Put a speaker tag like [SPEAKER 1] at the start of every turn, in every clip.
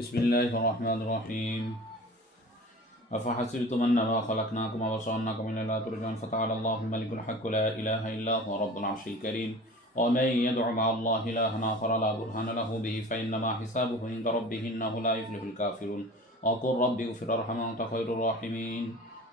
[SPEAKER 1] بسم الله الرحمن الرحيم أفحسبتم أنما خلقناكم وبصرناكم إلى لا ترجعون فتعالى الله الملك الحق لا إله إلا هو رب العرش الكريم ومن يدع مع الله إلها آخر لا برهان له به فإنما حسابه عند ربه إنه لا يفلح الكافرون وقل رب اغفر ارحم أنت خير الراحمين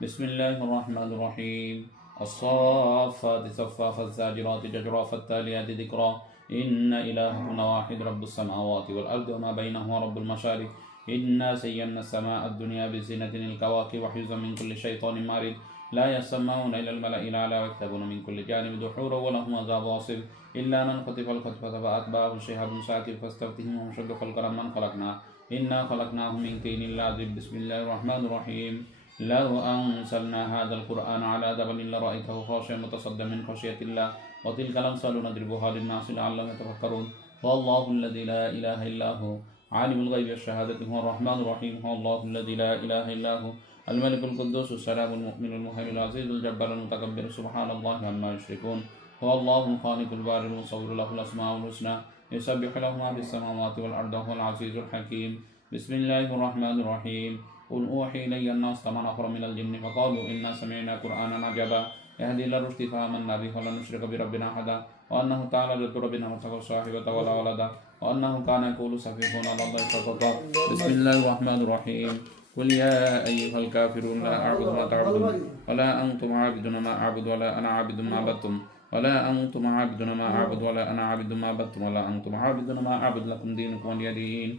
[SPEAKER 1] بسم الله الرحمن الرحيم الصافات صفا فالزاجرات ججرا فالتاليات ذكرا إن إلهكم واحد رب السماوات والأرض وما بينهما رب المشارق إنا سينا السماء الدنيا بزينة الكواكب وحفظا من كل شيطان مارد لا يسمعون إلى الملأ الأعلى ويكتبون من كل جانب دحورا ولهم عذاب واصب إلا من خطف الخطفة فأتبعه شهاب ساكب فاستفتهم هم شد خلقنا من خلقنا إنا خلقناهم من طين لازم بسم الله الرحمن الرحيم لو أنزلنا هذا القرآن على جبل لرأيته خاشيا متصدى من خشية الله وتلك الأمثال نضربها للناس لعلهم يتفكرون والله الذي لا إله إلا هو عالم الغيب والشهادة هو الرحمن الرحيم هو الله الذي لا إله إلا هو الملك القدوس السلام المؤمن المهيمن العزيز الجبار المتكبر سبحان الله عما يشركون هو الله الخالق البارئ المصور له الأسماء الحسنى يسبح له ما في السماوات والأرض هو العزيز الحكيم بسم الله الرحمن الرحيم قل أوحي إلي الناس كما نفر من الجن فقالوا إنا سمعنا قرآنا عجبا يهدي إلى الرشد فآمنا به ولن نشرك بربنا أحدا وأنه تعالى جد ربنا ما ترك صاحبة ولا ولدا وأنه كان يقول سفيهنا على الله فقضى بسم الله الرحمن الرحيم قل يا أيها الكافرون لا أعبد ما تعبدون ولا أنتم عابدون ما أعبد ولا أنا عابد ما عبدتم ولا أنتم عابدون ما أعبد ولا أنا عابد ما عبدتم ولا أنتم عابدون ما أعبد لكم دينكم ولي دين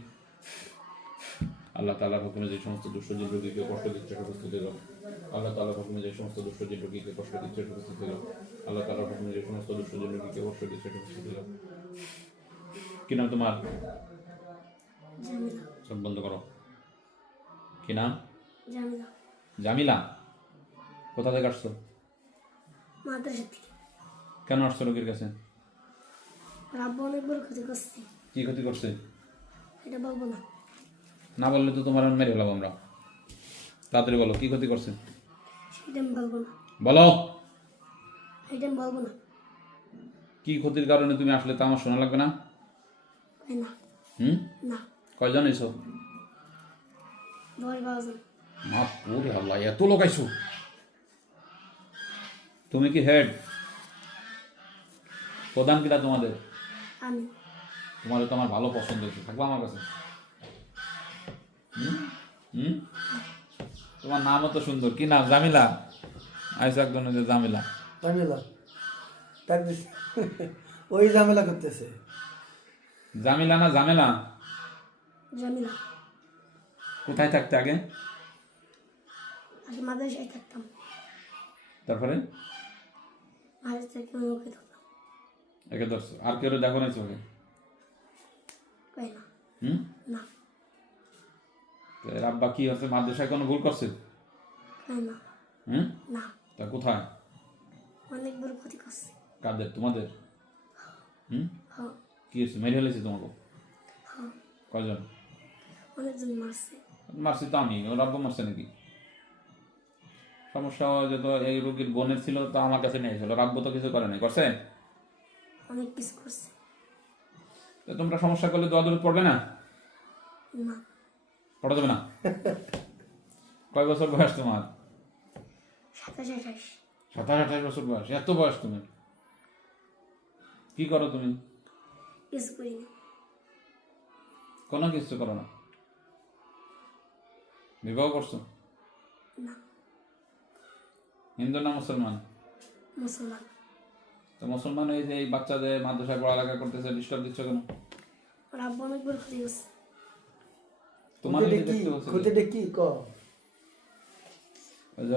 [SPEAKER 1] আল্লাহ তাআলার হুকুমে যে সমস্ত দুষ্ট জীবকে কষ্ট দিচ্ছে সমস্ত দেব আল্লাহ তালা হুকুমে যে সমস্ত যে রোগীকে কষ্ট দিচ্ছে উপস্থিত হল আল্লাহ তালা হুকুমে যে সমস্ত যে রোগীকে কষ্ট দিচ্ছে উপস্থিত হল কি নাম তোমার সব বন্ধ করো কি নাম জামিলা কোথা থেকে আসছো কেন আসছো রোগীর কাছে কি ক্ষতি করছে না না বললে তো তোমার মেরে ফেলাবো আমরা তাড়াতাড়ি বলো কি ক্ষতি করছে বলো কি ক্ষতির কারণে তুমি আসলে তো আমার শোনা লাগবে না হুম কয়জন এসো ওরে আল্লাহ এত লোক আইসো তুমি কি হেড প্রধান কিনা তোমাদের তোমার তো আমার ভালো পছন্দ হয়েছে থাকবো আমার কাছে হুম হুম তোমার নামও তো সুন্দর কি নাম জামিলা আইসা একজন যে জামিলা
[SPEAKER 2] জামিলা তার ওই জামিলা করতেছে
[SPEAKER 1] জামিলা না জামিলা জামিলা কোথায় থাকতে আগে
[SPEAKER 3] আগে মাদ্রাসায় থাকতাম তারপরে মাদ্রাসা থেকে মুখে থাকতাম
[SPEAKER 1] আর কেউ দেখো নাই চোখে না হুম না রাব্বা কি হচ্ছে মাদ্রাসায় কোনো ভুল করছে হুম তা কোথায়
[SPEAKER 3] অনেক ক্ষতি করছে
[SPEAKER 1] কাদের তোমাদের হুম হ্যাঁ। কি হয়েছে মেরে ফেলেছে তোমাকে হ্যাঁ। কজন
[SPEAKER 3] অনেকজন মারছে
[SPEAKER 1] মারছে তো আমি রাব্বা মারছে নাকি সমস্যা যত এই রোগীর বোনের ছিল তো আমার কাছে নিয়ে এসেছিল তো কিছু করে নাই করছে
[SPEAKER 3] অনেক কিছু করছে
[SPEAKER 1] তোমরা সমস্যা করলে দোয়া দূর পড়বে না না পড়া যাবে না কয় বছর বয়স তোমার সাতাশ আঠাশ বছর বয়স এত বয়স তুমি কি করো তুমি কোনো কিছু করো না বিবাহ করছো হিন্দু না মুসলমান মুসলমান তো মুসলমান এই যে এই বাচ্চাদের মাদ্রাসায় পড়ালেখা করতেছে ডিস্টার্ব দিচ্ছ কেন
[SPEAKER 3] ওরা অনেকবার ক্ষতি
[SPEAKER 2] তোমাদের কি কি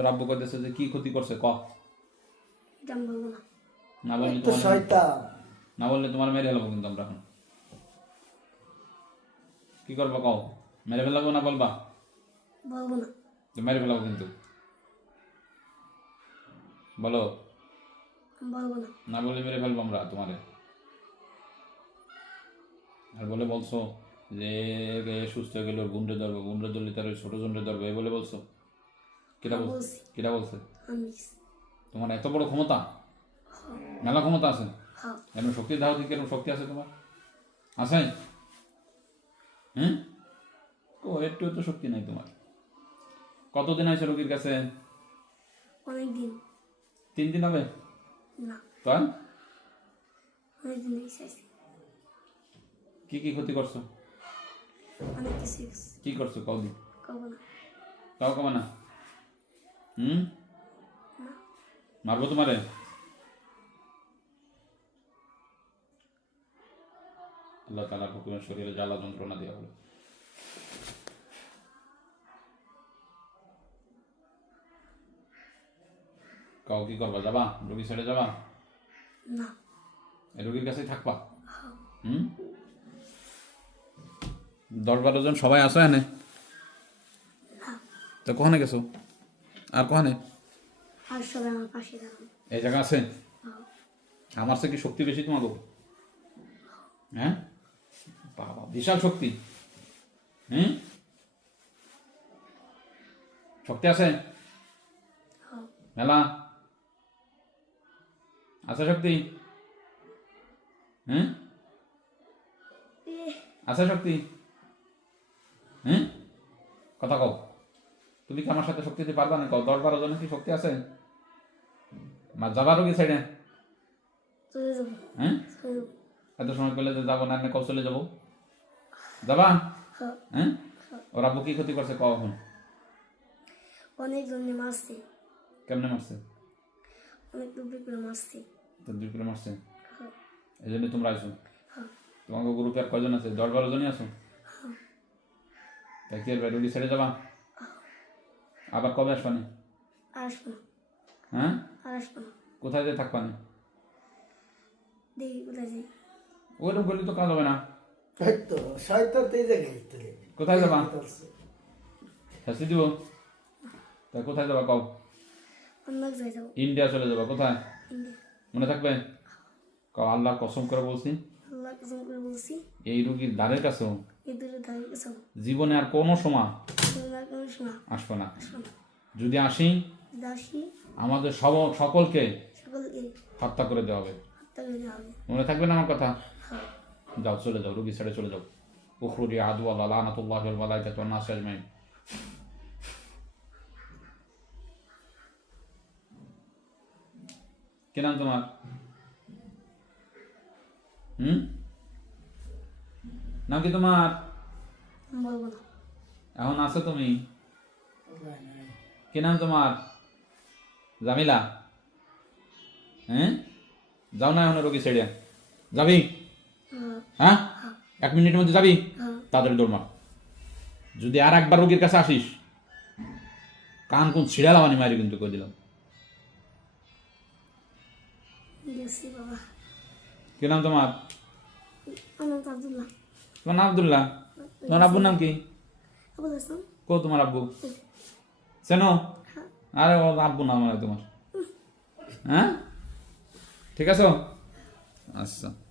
[SPEAKER 1] রাব্বু কইতেছে যে কি ক্ষতি করছে ক না বললে তোমার মেরে ফেলবো কিন্তু আমরা এখন কি করবা কও মেরে ফেলাবো না বলবা বলবো না মেরে ফেলাবো কিন্তু বলো না না বলে মেরে ফেলবো আমরা তোমারে আর বলে বলছো যে সুস্থ গেল গুন্ডে ধরবো গুন্ডে ধরলে তার ছোট জন্ডে ধরবো এই বলে বলছো কেটা বলছে কেটা বলছে তোমার এত বড় ক্ষমতা হ্যাঁ। মেলা ক্ষমতা আছে হ্যাঁ। এমন শক্তি দাও দিকে এরকম শক্তি আছে তোমার আছে হুম ও একটু তো শক্তি নাই তোমার কতদিন আছে রোগীর কাছে অনেকদিন তিন দিন হবে না তাই কি কি ক্ষতি করছো কি করছো কওদি কবো না কাও না হুম মারবো তোমারে আল্লাহ তালা হুকুমের শরীরে জ্বালা যন্ত্রণা দেওয়া হলো কাউ কি করবা যাবা রোগী ছেড়ে যাবা না রোগীর কাছে থাকবা হ্যাঁ। হুম দশ বারো জন সবাই আসো এনে হ্যাঁ। তো কখনে গেছো আর কখনে এই জায়গা আছে হ্যাঁ। আমার কি শক্তি বেশি তোমাকে হ্যাঁ বাবা বিশাল শক্তি হুম শক্তি আছে হ্যাঁ। মেলা আছে শক্তি হ্যাঁ আছে শক্তি হ্যাঁ কথা কও তুমি কি আমার সাথে শক্তি দিতে পারবা না কও দশ বারো জনের কি শক্তি আছে মা যাবার কি সাইডে হ্যাঁ এত সময় পেলে যে না কও কৌশলে যাব যাবা হ্যাঁ, হ্যাঁ। ওরা আব্বু কি ক্ষতি করছে কও এখন
[SPEAKER 3] অনেক জনে মারছে কেমনে মারছে অনেক দুবি করে মাসছে
[SPEAKER 1] করে হ্যাঁ। এই জন্য তোমরা আসো হ্যাঁ। তোমাকে গ্রুপে আর আছে দশ বারো জনই তেল ভাই রুটি ছেড়ে যাবা আবার কবে আসবানি আসবো হ্যাঁ আসবো কোথায় যে থাকবানি
[SPEAKER 3] দেখি কোথায় যাই
[SPEAKER 1] ওরকম করলে তো কাজ হবে না কোথায় যাবা কোথায় যাবা কও ইন্ডিয়া চলে যাবা কোথায় মনে থাকবে আল্লাহ কসম করে বলছি এই রোগীর দ্বারের কাছেও জীবনে আর কোনো সময় আর আসবো না যদি আসি আমাদের সব সকলকে সকলকে হত্যা করে দেওয়া হবে মনে থাকবে না আমার কথা হ্যাঁ। যাও চলে যাও রোগী ছেড়ে চলে যাও উখরুজি আদু আল্লাহ লানাতুল্লাহ ওয়াল মালাইকাতু ওয়ান নাস আজমাইন কি নাম তোমার হুম নাম কি তোমার এখন আছো তুমি কি নাম তোমার জামিলা হ্যাঁ যাও না এখন রোগী ছেড়ে যাবি হ্যাঁ এক মিনিটের মধ্যে যাবি তাদের দৌড় মার যদি আর একবার রোগীর কাছে আসিস কান কোন ছিড়ালাম আমি মারি কিন্তু করে দিলাম কি নাম তোমার তোমার নাম আবদুল্লাহ তোমার আব্বুর নাম কি কো তোমার আব্বু চেনো হ্যাঁ। আরে ও আব্বু নাম তোমার হ্যাঁ ঠিক আছে আচ্ছা